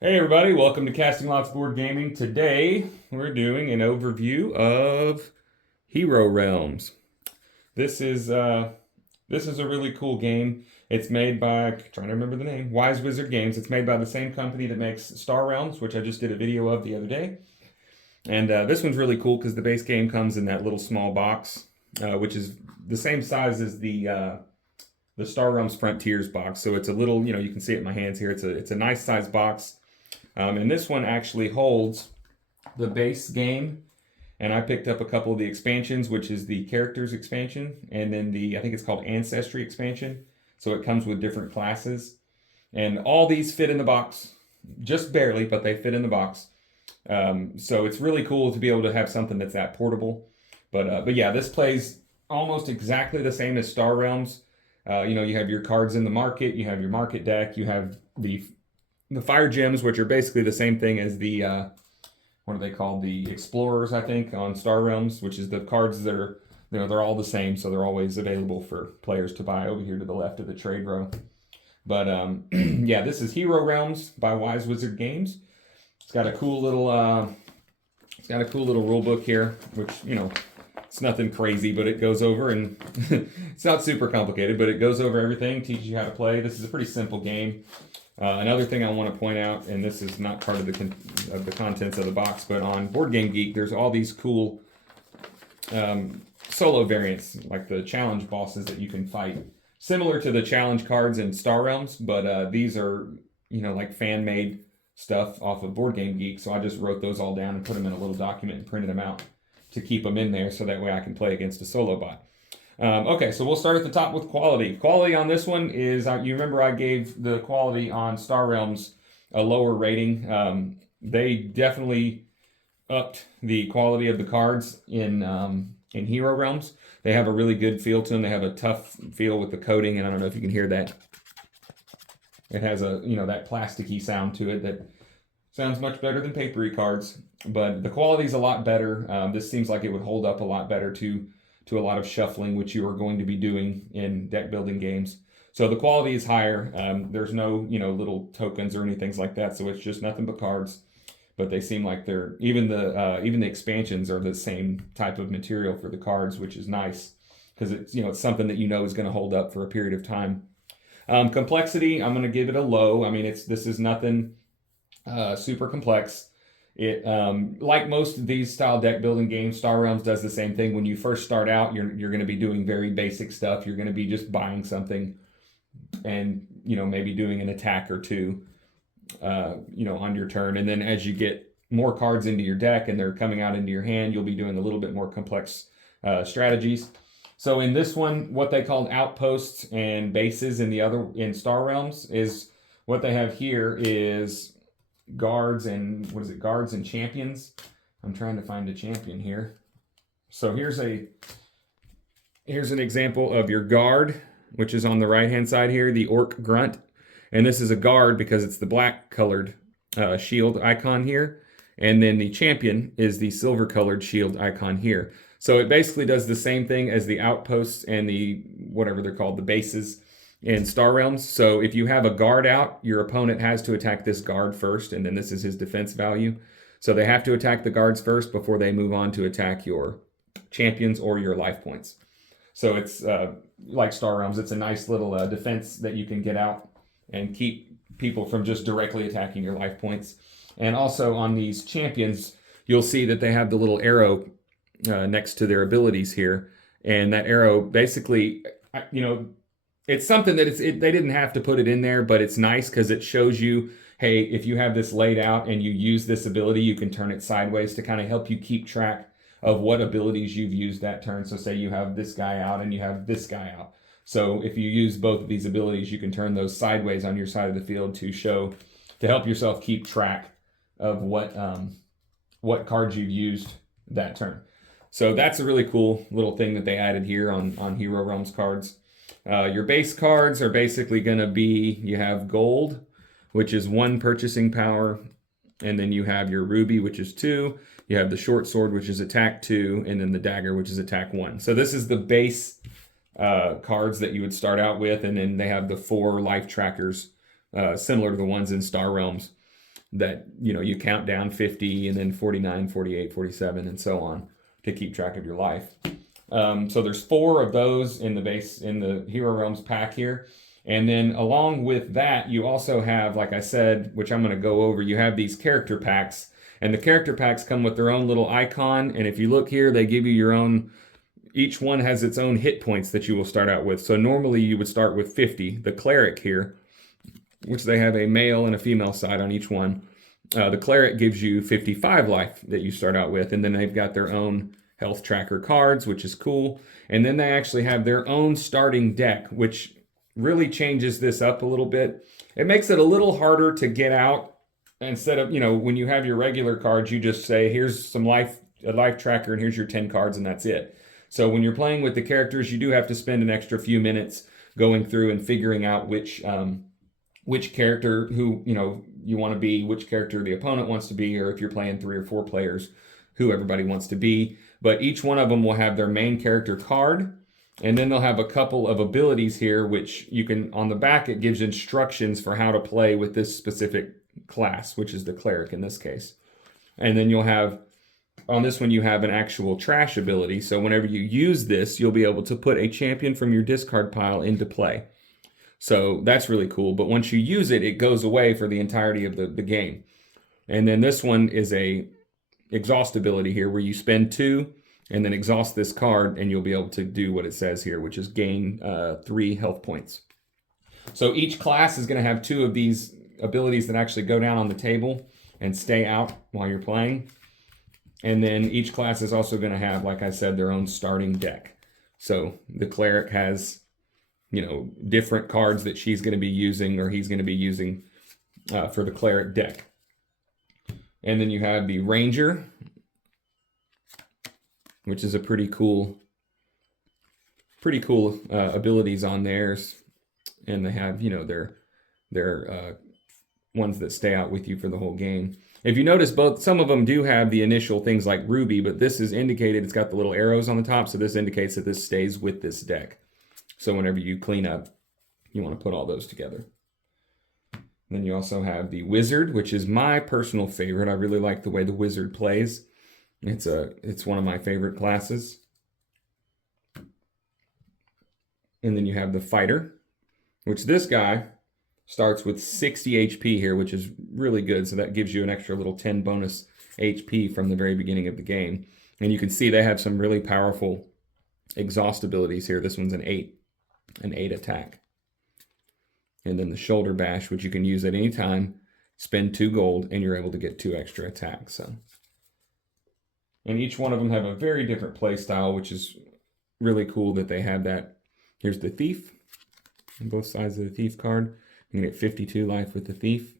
Hey everybody, welcome to Casting Lots Board Gaming. Today we're doing an overview of Hero Realms. This is uh this is a really cool game. It's made by, trying to remember the name, Wise Wizard Games. It's made by the same company that makes Star Realms, which I just did a video of the other day. And this one's really cool because the base game comes in that little small box, which is the same size as the Star Realms Frontiers box. So it's a little, you can see it in my hands here. It's a nice size box. And this one actually holds the base game, and I picked up a couple of the expansions, which is the characters expansion, and then I think it's called Ancestry expansion. So it comes with different classes, and all these fit in the box, just barely, but they fit in the box. So it's really cool to be able to have something that's that portable. But yeah, this plays almost exactly the same as Star Realms. You have your cards in the market, you have your market deck, you have the fire gems, which are basically the same thing as the what are they called? The explorers, I think, on Star Realms, which is the cards that are, they're all the same, so they're always available for players to buy over here to the left of the trade row. But yeah, this is Hero Realms by Wise Wizard Games. It's got a cool little rule book here, which it's nothing crazy, but it goes over, and it's not super complicated, but it goes over everything, teaches you how to play. This is a pretty simple game. Another thing I want to point out, and this is not part of the contents of the box, but on Board Game Geek, there's all these cool solo variants, like the challenge bosses that you can fight, similar to the challenge cards in Star Realms, but these are like fan made stuff off of Board Game Geek. So I just wrote those all down and put them in a little document and printed them out to keep them in there, so that way I can play against a solo bot. Okay, so we'll start at the top with quality. Quality on this one is, you remember I gave the quality on Star Realms a lower rating. They definitely upped the quality of the cards in Hero Realms. They have a really good feel to them. They have a tough feel with the coating, and I don't know if you can hear that. It has a that plasticky sound to it that sounds much better than papery cards. But the quality's a lot better. This seems like it would hold up a lot better to a lot of shuffling, which you are going to be doing in deck building games. So the quality is higher. There's no little tokens or anything like that. So it's just nothing but cards. But they seem like they're even the expansions are the same type of material for the cards, which is nice because it's something that is going to hold up for a period of time. Complexity, I'm going to give it a low. I mean, this is nothing super complex. It like most of these style deck building games, Star Realms does the same thing. When you first start out, you're going to be doing very basic stuff. You're going to be just buying something, and maybe doing an attack or two, on your turn. And then as you get more cards into your deck and they're coming out into your hand, you'll be doing a little bit more complex strategies. So in this one, what they called outposts and bases in Star Realms is what they have here is guards and guards and champions. I'm trying to find a champion here. So here's an example of your guard, which is on the right hand side here, the orc grunt. And this is a guard because it's the black colored shield icon here. And then the champion is the silver colored shield icon here. So it basically does the same thing as the outposts and the whatever they're called, the bases in Star Realms. So if you have a guard out, your opponent has to attack this guard first, and then this is his defense value. So they have to attack the guards first before they move on to attack your champions or your life points. So it's like Star Realms, it's a nice little defense that you can get out and keep people from just directly attacking your life points. And also on these champions, you'll see that they have the little arrow next to their abilities here. And that arrow basically, it's something that they didn't have to put it in there, but it's nice because it shows you, hey, if you have this laid out and you use this ability, you can turn it sideways to kind of help you keep track of what abilities you've used that turn. So say you have this guy out and you have this guy out. So if you use both of these abilities, you can turn those sideways on your side of the field to help yourself keep track of what cards you've used that turn. So that's a really cool little thing that they added here on Hero Realms cards. Your base cards are basically going to be, you have gold, which is 1 purchasing power, and then you have your ruby, which is 2. You have the short sword, which is attack 2, and then the dagger, which is attack 1. So this is the base cards that you would start out with, and then they have the 4 life trackers, similar to the ones in Star Realms. that, you know, you count down 50 and then 49, 48, 47, and so on to keep track of your life. So there's 4 of those in the Hero Realms pack here. And then along with that, you also have, like I said, which I'm going to go over, you have these character packs. And the character packs come with their own little icon. And if you look here, they give you your own, each one has its own hit points that you will start out with. So normally you would start with 50. The Cleric here, which they have a male and a female side on each one. The Cleric gives you 55 life that you start out with. And then they've got their own health tracker cards, which is cool. And then they actually have their own starting deck, which really changes this up a little bit. It makes it a little harder to get out. Instead of, you know, when you have your regular cards, you just say, here's a life tracker and here's your 10 cards and that's it. So when you're playing with the characters, you do have to spend an extra few minutes going through and figuring out which character who, you know, you want to be, which character the opponent wants to be, or if you're playing 3 or 4 players, who everybody wants to be. But each one of them will have their main character card, and then they'll have a couple of abilities here, which you can, on the back, it gives instructions for how to play with this specific class, which is the Cleric in this case. And then you'll have, on this one, you have an actual trash ability. So whenever you use this, you'll be able to put a champion from your discard pile into play. So that's really cool. But once you use it, it goes away for the entirety of the game. And then this one is a exhaust ability here where you spend 2 and then exhaust this card and you'll be able to do what it says here, which is gain 3 health points. So each class is going to have 2 of these abilities that actually go down on the table and stay out while you're playing. And then each class is also going to have, like I said, their own starting deck. So the Cleric has, you know, different cards that she's going to be using or he's going to be using for the Cleric deck. And then you have the Ranger, which is a pretty cool abilities on theirs. And they have, you know, their ones that stay out with you for the whole game. If you notice, some of them do have the initial things like Ruby, but this is indicated, it's got the little arrows on the top, so this indicates that this stays with this deck. So whenever you clean up, you want to put all those together. Then you also have the Wizard, which is my personal favorite. I really like the way the Wizard plays. It's one of my favorite classes. And then you have the Fighter, which this guy starts with 60 HP here, which is really good. So that gives you an extra little 10 bonus HP from the very beginning of the game. And you can see they have some really powerful exhaust abilities here. This one's an 8 attack. And then the Shoulder Bash, which you can use at any time, spend 2 gold, and you're able to get 2 extra attacks. So, and each one of them have a very different play style, which is really cool that they have that. Here's the Thief, on both sides of the Thief card. You can get 52 life with the Thief.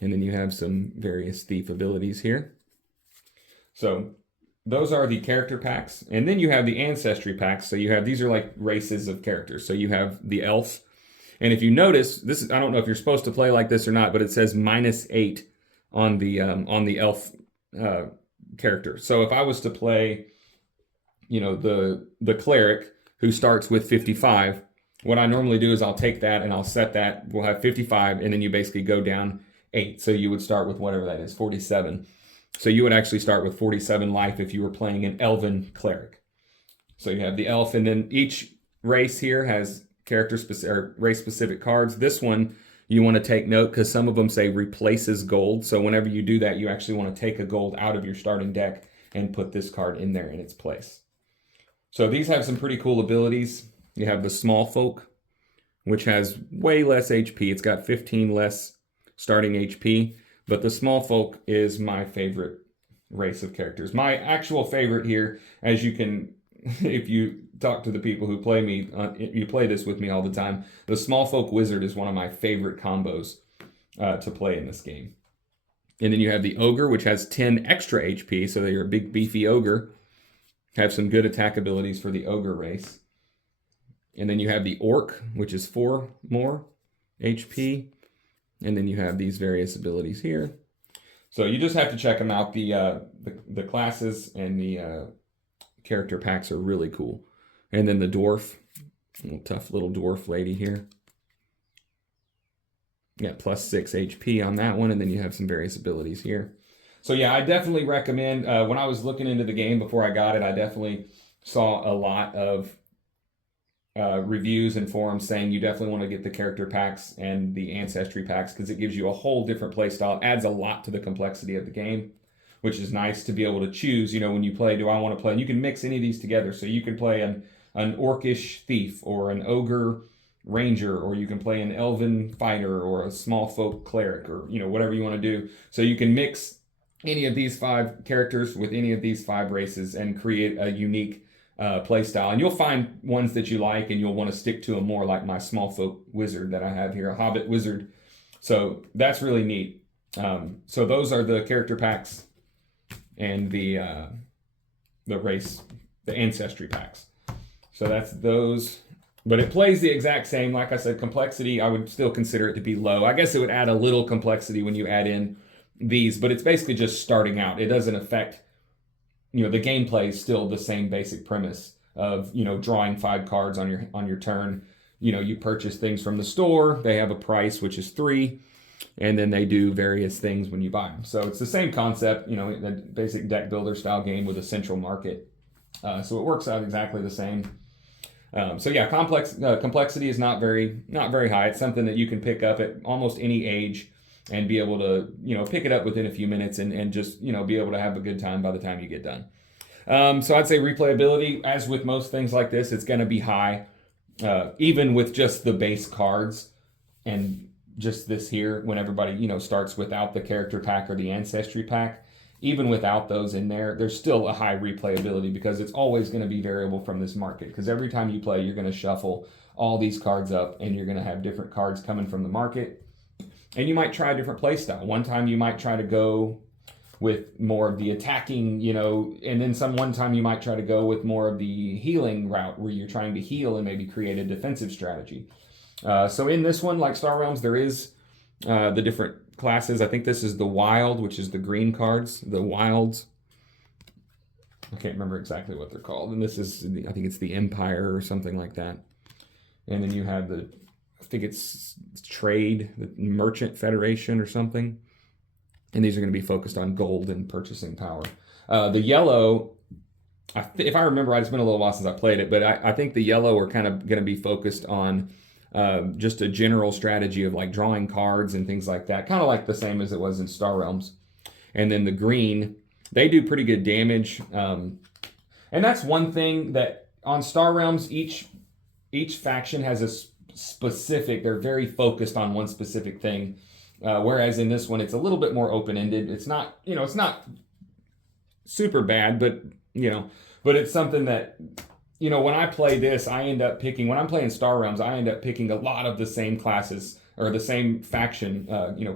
And then you have some various Thief abilities here. So those are the character packs. And then you have the Ancestry packs. So you have, these are like races of characters. So you have the Elf. And if you notice, this is, I don't know if you're supposed to play like this or not, but it says -8 on the Elf character. So if I was to play, you know, the Cleric who starts with 55, what I normally do is I'll take that and I'll set that. We'll have 55, and then you basically go down 8. So you would start with whatever that is, 47. So you would actually start with 47 life if you were playing an Elven Cleric. So you have the Elf, and then each race here has race-specific cards. This one you want to take note because some of them say replaces gold. So whenever you do that, you actually want to take a gold out of your starting deck and put this card in there in its place. So these have some pretty cool abilities. You have the Small Folk, which has way less HP. It's got 15 less starting HP, but the Small Folk is my favorite race of characters. My actual favorite here, as you can, if you talk to the people who play me, you play this with me all the time, the Small Folk Wizard is one of my favorite combos to play in this game. And then you have the Ogre, which has 10 extra HP, so you're a big beefy ogre. Have some good attack abilities for the Ogre race. And then you have the Orc, which is 4 more HP. And then you have these various abilities here. So you just have to check them out. The classes and the character packs are really cool. And then the Dwarf, tough little dwarf lady here. You got plus 6 HP on that one, and then you have some various abilities here. So yeah, I definitely recommend, when I was looking into the game before I got it, I definitely saw a lot of reviews and forums saying you definitely want to get the character packs and the ancestry packs because it gives you a whole different play style. It adds a lot to the complexity of the game, which is nice to be able to choose, when you play, do I want to play? And you can mix any of these together. So you can play an orcish thief or an ogre ranger, or you can play an elven fighter or a small folk cleric, or whatever you want to do. So you can mix any of these 5 characters with any of these 5 races and create a unique play style. And you'll find ones that you like and you'll want to stick to them more, like my small folk wizard that I have here, a hobbit wizard. So that's really neat. So those are the character packs and the ancestry packs. So that's those. But it plays the exact same. Like I said, complexity, I would still consider it to be low. I guess it would add a little complexity when you add in these, but it's basically just starting out. It doesn't affect, the gameplay is still the same basic premise of, drawing 5 cards on your turn. You purchase things from the store. They have a price, which is 3, and then they do various things when you buy them. So it's the same concept, the basic deck builder style game with a central market. So it works out exactly the same. So yeah, complexity is not very high. It's something that you can pick up at almost any age and be able to, pick it up within a few minutes and just, be able to have a good time by the time you get done. So I'd say replayability, as with most things like this, it's going to be high, even with just the base cards and just this here, when everybody, starts without the character pack or the ancestry pack. Even without those in there, there's still a high replayability because it's always going to be variable from this market. Because every time you play, you're going to shuffle all these cards up and you're going to have different cards coming from the market. And you might try a different play style. One time you might try to go with more of the attacking, and then one time you might try to go with more of the healing route where you're trying to heal and maybe create a defensive strategy. So in this one, like Star Realms, there is the different classes. I think this is the Wild, which is the green cards. The Wilds. I can't remember exactly what they're called. And this is, I think it's the Empire or something like that. And then you have I think it's Trade, the Merchant Federation or something. And these are going to be focused on gold and purchasing power. The yellow, if I remember right, it's been a little while since I played it, but I think the yellow are kind of going to be focused on just a general strategy of like drawing cards and things like that, kind of like the same as it was in Star Realms. And then the green, they do pretty good damage. And that's one thing that on Star Realms, each faction has a specific, they're very focused on one specific thing. Whereas in this one, it's a little bit more open-ended. It's not, it's not super bad, but, but it's something that, when I play this, I end up picking, when I'm playing Star Realms, I end up picking a lot of the same classes or the same faction,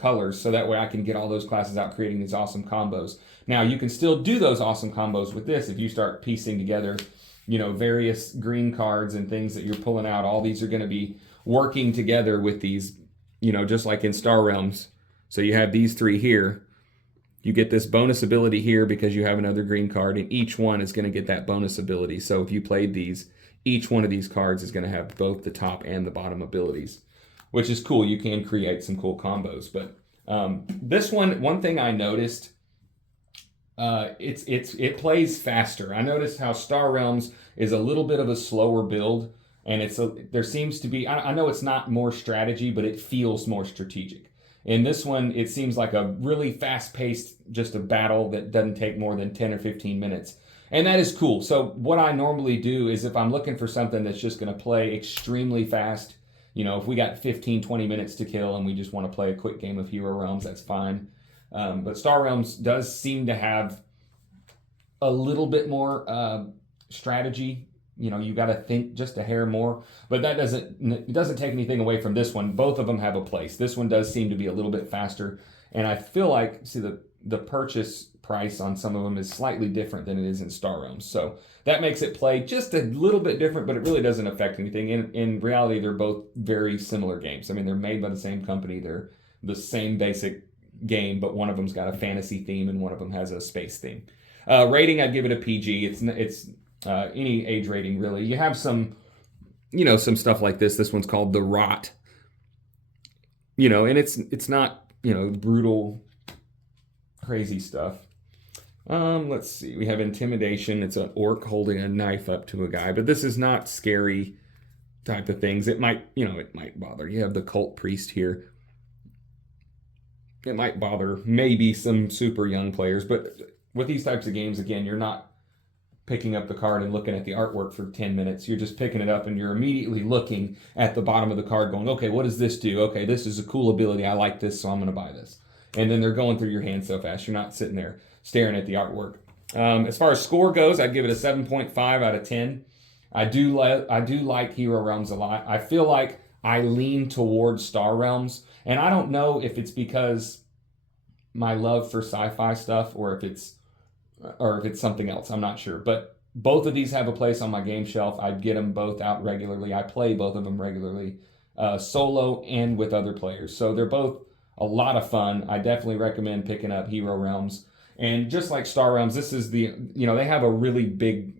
colors. So that way I can get all those classes out, creating these awesome combos. Now, you can still do those awesome combos with this if you start piecing together, various green cards and things that you're pulling out. All these are going to be working together with these, just like in Star Realms. So you have these 3 here. You get this bonus ability here because you have another green card, and each one is going to get that bonus ability. So if you played these, each one of these cards is going to have both the top and the bottom abilities, which is cool. You can create some cool combos. But this one thing I noticed, it plays faster. I noticed how Star Realms is a little bit of a slower build, and there seems to be, I know it's not more strategy, but it feels more strategic. In this one, it seems like a really fast-paced, just a battle that doesn't take more than 10 or 15 minutes. And that is cool. So what I normally do is if I'm looking for something that's just going to play extremely fast, if we got 15, 20 minutes to kill and we just want to play a quick game of Hero Realms, that's fine. But Star Realms does seem to have a little bit more strategy. You got to think just a hair more, but it doesn't take anything away from this one. Both of them have a place. This one does seem to be a little bit faster, and I feel like, the purchase price on some of them is slightly different than it is in Star Realms. So that makes it play just a little bit different, but it really doesn't affect anything. In reality, they're both very similar games. I mean, they're made by the same company. They're the same basic game, but one of them's got a fantasy theme and one of them has a space theme. Rating, I'd give it a PG. It's any age rating, really. You have some, some stuff like this. This one's called The Rot. and it's not, brutal, crazy stuff. Let's see. We have intimidation. It's an orc holding a knife up to a guy, but this is not scary type of things. It might bother. You have the cult priest here. It might bother maybe some super young players, but with these types of games, again, you're not picking up the card and looking at the artwork for 10 minutes. You're just picking it up and you're immediately looking at the bottom of the card going, okay, what does this do? Okay, this is a cool ability. I like this, so I'm going to buy this. And then they're going through your hand so fast. You're not sitting there staring at the artwork. As far as score goes, I'd give it a 7.5 out of 10. I do like Hero Realms a lot. I feel like I lean towards Star Realms, and I don't know if it's because my love for sci-fi stuff or if it's something else. I'm not sure, but both of these have a place on my game shelf. I get them both out regularly. I play both of them regularly, solo and with other players. So they're both a lot of fun. I definitely recommend picking up Hero Realms. And just like Star Realms, this is they have a really big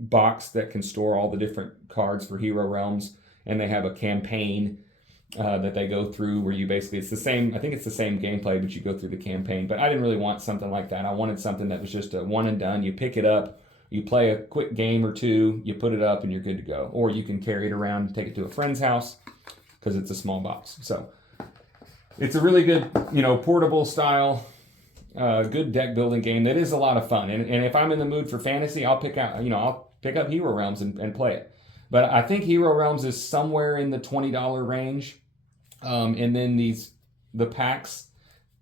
box that can store all the different cards for Hero Realms, and they have a campaign that they go through where you basically, it's the same, I think it's the same gameplay, but you go through the campaign. But I didn't really want something like that. I wanted something that was just a one and done. You pick it up, you play a quick game or two, you put it up, and you're good to go. Or you can carry it around and take it to a friend's house because it's a small box. So it's a really good, portable style, good deck building game that is a lot of fun. And if I'm in the mood for fantasy, I'll pick up Hero Realms and play it. But I think Hero Realms is somewhere in the $20 range. And then the packs,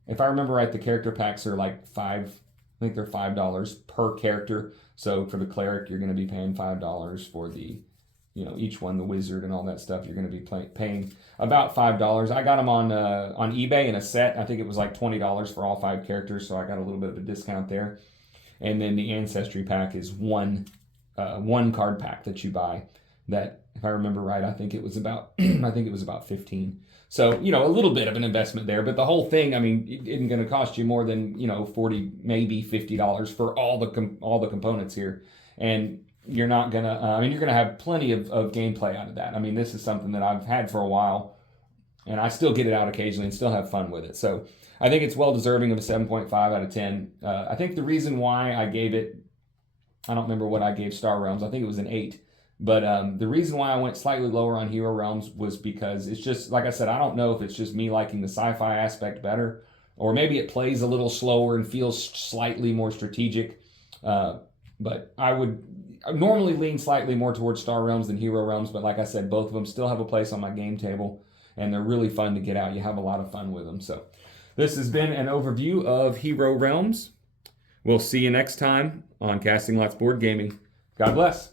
if I remember right, the character packs are like I think they're $5 per character. So for the cleric, you're going to be paying $5 for the, each one, the wizard and all that stuff. You're going to be paying about $5. I got them on eBay in a set. I think it was like $20 for all 5 characters. So I got a little bit of a discount there. And then the Ancestry pack is one card pack that you buy. That, if I remember right, I think it was about 15. So, a little bit of an investment there, but the whole thing, it isn't going to cost you more than, $40, maybe $50 for all the components here. And you're not going to, you're going to have plenty of gameplay out of that. This is something that I've had for a while, and I still get it out occasionally and still have fun with it. So I think it's well deserving of a 7.5 out of 10. I think the reason why I gave it, I don't remember what I gave Star Realms. I think it was an 8. But the reason why I went slightly lower on Hero Realms was because it's just, like I said, I don't know if it's just me liking the sci-fi aspect better, or maybe it plays a little slower and feels slightly more strategic. But I would normally lean slightly more towards Star Realms than Hero Realms, but like I said, both of them still have a place on my game table, and they're really fun to get out. You have a lot of fun with them. So this has been an overview of Hero Realms. We'll see you next time on Casting Lots Board Gaming. God bless.